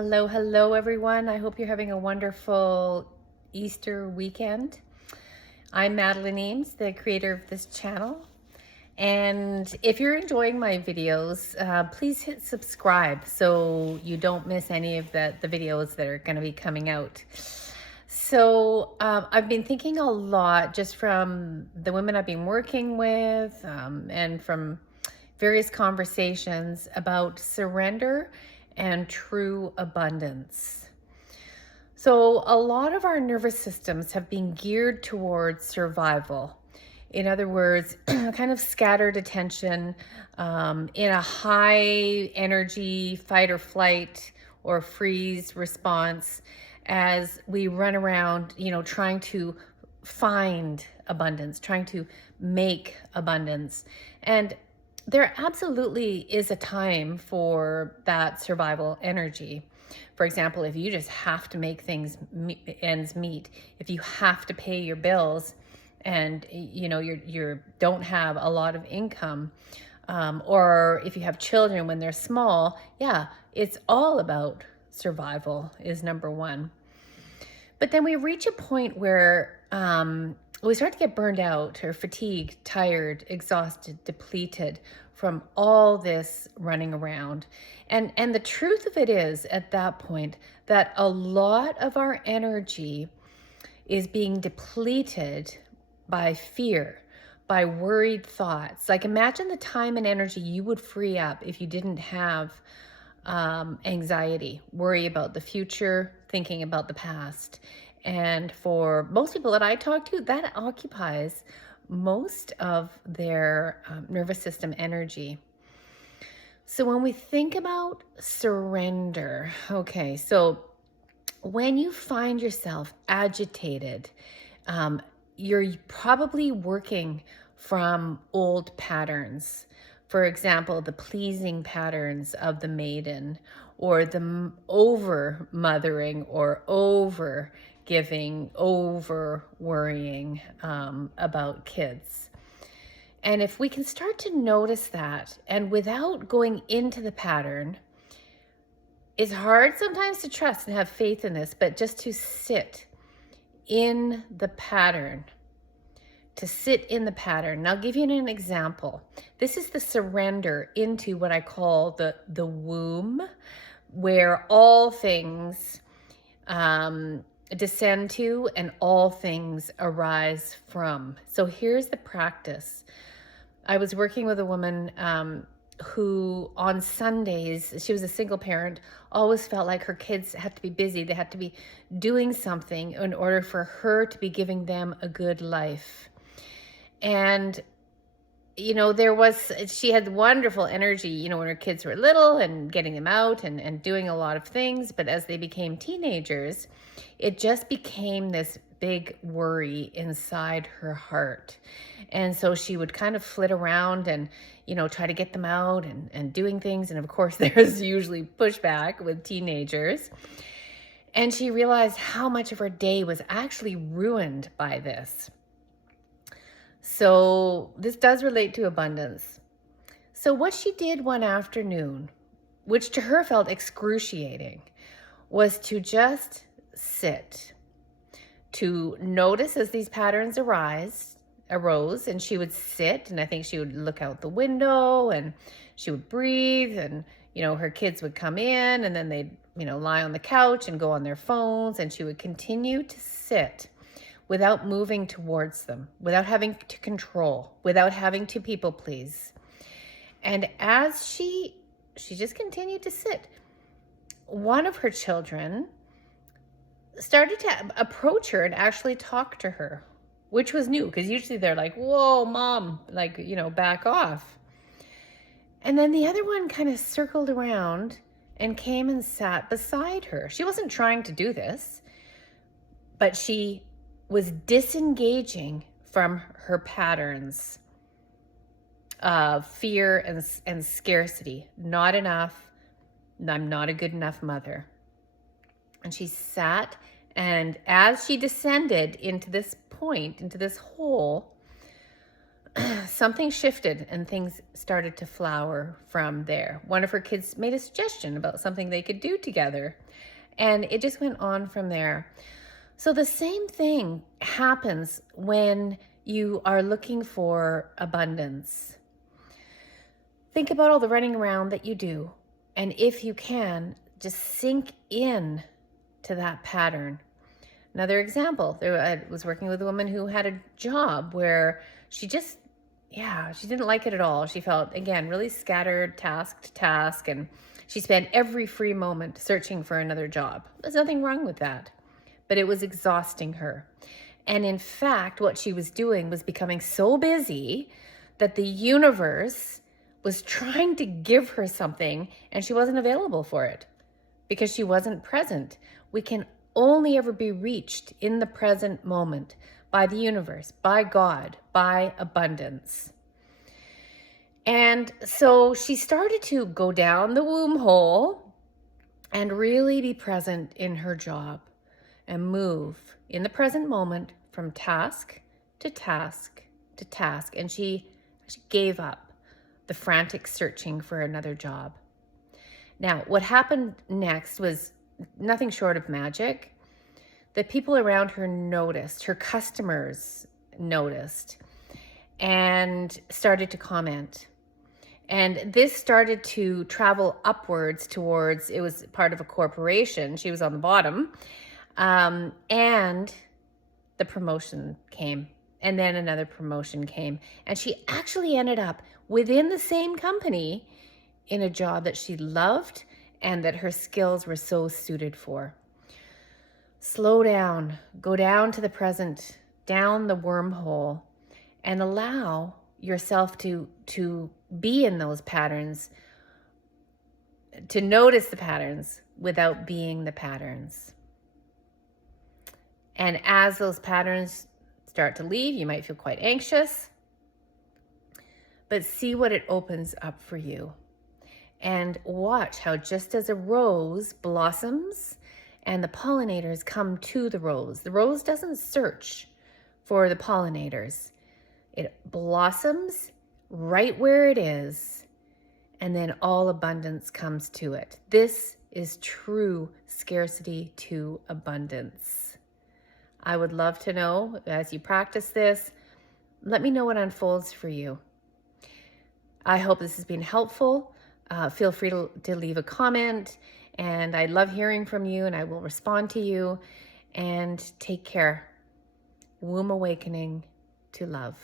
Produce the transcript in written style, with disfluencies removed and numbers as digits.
Hello, everyone. I hope you're having a wonderful Easter weekend. I'm Madeline Eames, the creator of this channel. And if you're enjoying my videos, please hit subscribe so you don't miss any of the videos that are going to be coming out. So I've been thinking a lot just from the women I've been working with and from various conversations about surrender and true abundance. So a lot of our nervous systems have been geared towards survival. In other words, kind of scattered attention in a high energy fight or flight or freeze response as we run around, trying to find abundance, trying to make abundance. And there absolutely is a time for that survival energy. For example, if you just have to make ends meet, if you have to pay your bills and you don't have a lot of income, or if you have children when they're small, it's all about survival is number one. But then we reach a point where we start to get burned out or fatigued, tired, exhausted, depleted from all this running around. And the truth of it is at that point that a lot of our energy is being depleted by fear, by worried thoughts. Like imagine the time and energy you would free up if you didn't have anxiety, worry about the future, thinking about the past. And for most people that I talk to, that occupies most of their nervous system energy. So when we think about surrender, okay, so when you find yourself agitated, you're probably working from old patterns. For example, the pleasing patterns of the maiden, or the over mothering or over giving, over worrying about kids. And if we can start to notice that, and without going into the pattern, it's hard sometimes to trust and have faith in this, but just to sit in the pattern, And I'll give you an example. This is the surrender into what I call the womb, where all things descend to and all things arise from. So here's the practice. I was working with a woman who on Sundays, she was a single parent, always felt like her kids had to be busy. They had to be doing something in order for her to be giving them a good life. And, she had wonderful energy, when her kids were little and getting them out and doing a lot of things. But as they became teenagers, it just became this big worry inside her heart. And so she would kind of flit around and, try to get them out and doing things. And of course, there's usually pushback with teenagers. And she realized how much of her day was actually ruined by this. So this does relate to abundance. So what she did one afternoon, which to her felt excruciating, was to just sit, to notice as these patterns arose, and she would sit, and I think she would look out the window and she would breathe, and her kids would come in, and then they'd lie on the couch and go on their phones, and she would continue to sit without moving towards them, without having to control, without having to people please. And as she just continued to sit, one of her children started to approach her and actually talk to her, which was new because usually they're like, whoa, mom, back off. And then the other one kind of circled around and came and sat beside her. She wasn't trying to do this, but she was disengaging from her patterns of fear and scarcity. Not enough. I'm not a good enough mother. And she sat, and as she descended into this point, into this hole, something shifted and things started to flower from there. One of her kids made a suggestion about something they could do together, and it just went on from there. So the same thing happens when you are looking for abundance. Think about all the running around that you do, and if you can, just sink in to that pattern. Another example, I was working with a woman who had a job where she didn't like it at all. She felt, again, really scattered, task to task, and she spent every free moment searching for another job. There's nothing wrong with that, but it was exhausting her. And in fact, what she was doing was becoming so busy that the universe was trying to give her something and she wasn't available for it because she wasn't present. We can only ever be reached in the present moment by the universe, by God, by abundance. And so she started to go down the womb hole and really be present in her job and move in the present moment from task to task to task. And she gave up the frantic searching for another job. Now, what happened next was nothing short of magic. The people around her noticed, her customers noticed, and started to comment. And this started to travel upwards towards, it was part of a corporation. She was on the bottom. And the promotion came. And then another promotion came. And she actually ended up within the same company in a job that she loved and that her skills were so suited for. Slow down, go down to the present, down the wormhole, and allow yourself to be in those patterns, to notice the patterns without being the patterns. And as those patterns start to leave, you might feel quite anxious, but see what it opens up for you. And watch how just as a rose blossoms and the pollinators come to the rose doesn't search for the pollinators. It blossoms right where it is, and then all abundance comes to it. This is true scarcity to abundance. I would love to know, as you practice this, let me know what unfolds for you. I hope this has been helpful. Feel free to leave a comment, and I love hearing from you, and I will respond to you. And take care. Womb awakening to love.